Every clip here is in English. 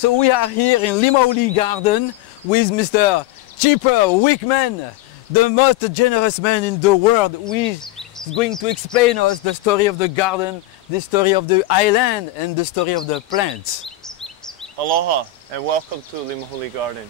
So we are here in Limahuli Garden with Mr. Chipper Wichman, the most generous man in the world, who is going to explain us the story of the garden, the story of the island, and the story of the plants. Aloha and welcome to Limahuli Garden.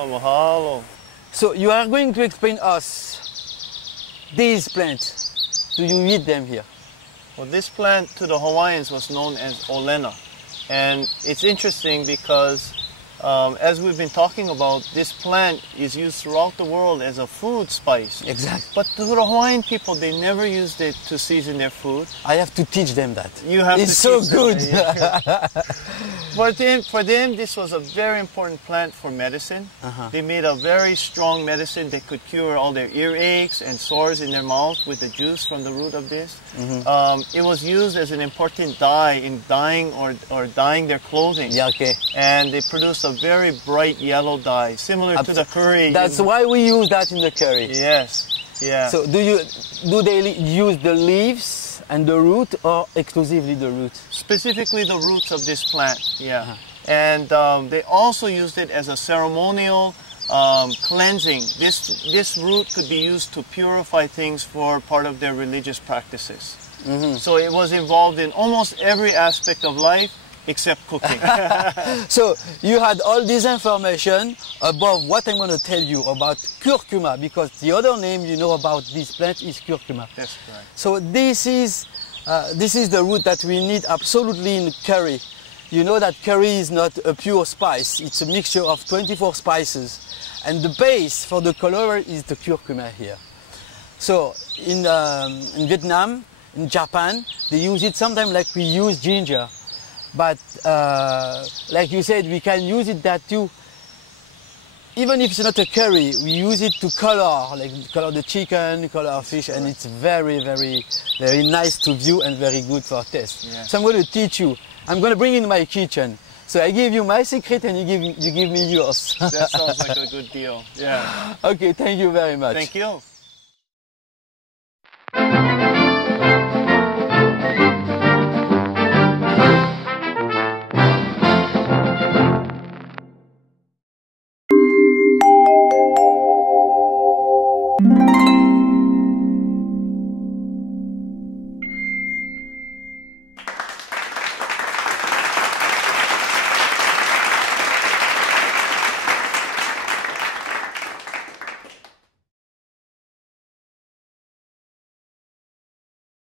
Mahalo. So you are going to explain us these plants. Do you eat them here? Well, this plant to the Hawaiians was known as Olena. And it's interesting because as we've been talking about, this plant is used throughout the world as a food spice. Exactly. But to the Hawaiian people, they never used it to season their food. I have to teach them that. You have it's to so teach good. Them. For them, this was a very important plant for medicine. They made a very strong medicine that could cure all their earaches and sores in their mouth with the juice from the root of this. It was used as an important dye in dyeing or dyeing their clothing. Yeah, okay. And they produced a very bright yellow dye, similar to the curry. That's why we use that in the curry. Yes, yeah. So do they use the leaves and the root, or exclusively the root? Specifically the roots of this plant, yeah. And they also used it as a ceremonial cleansing. This root could be used to purify things for part of their religious practices. So it was involved in almost every aspect of life except cooking. So you had all this information above what I'm going to tell you about curcuma, because the other name you know about this plant is curcuma. That's right. So this is the root that we need absolutely in curry. You know that curry is not a pure spice, it's a mixture of 24 spices. And the base for the color is the curcuma here. So in Vietnam, in Japan, they use it sometimes like we use ginger. But like you said, we can use it that too. Even if it's not a curry, we use it to color, like color the chicken, color fish, and it's very, very, very nice to view and very good for taste. Yeah. So I'm going to teach you. I'm going to bring in my kitchen. So I give you my secret and you give me yours. That sounds like a good deal. Yeah. Okay, thank you very much. Thank you.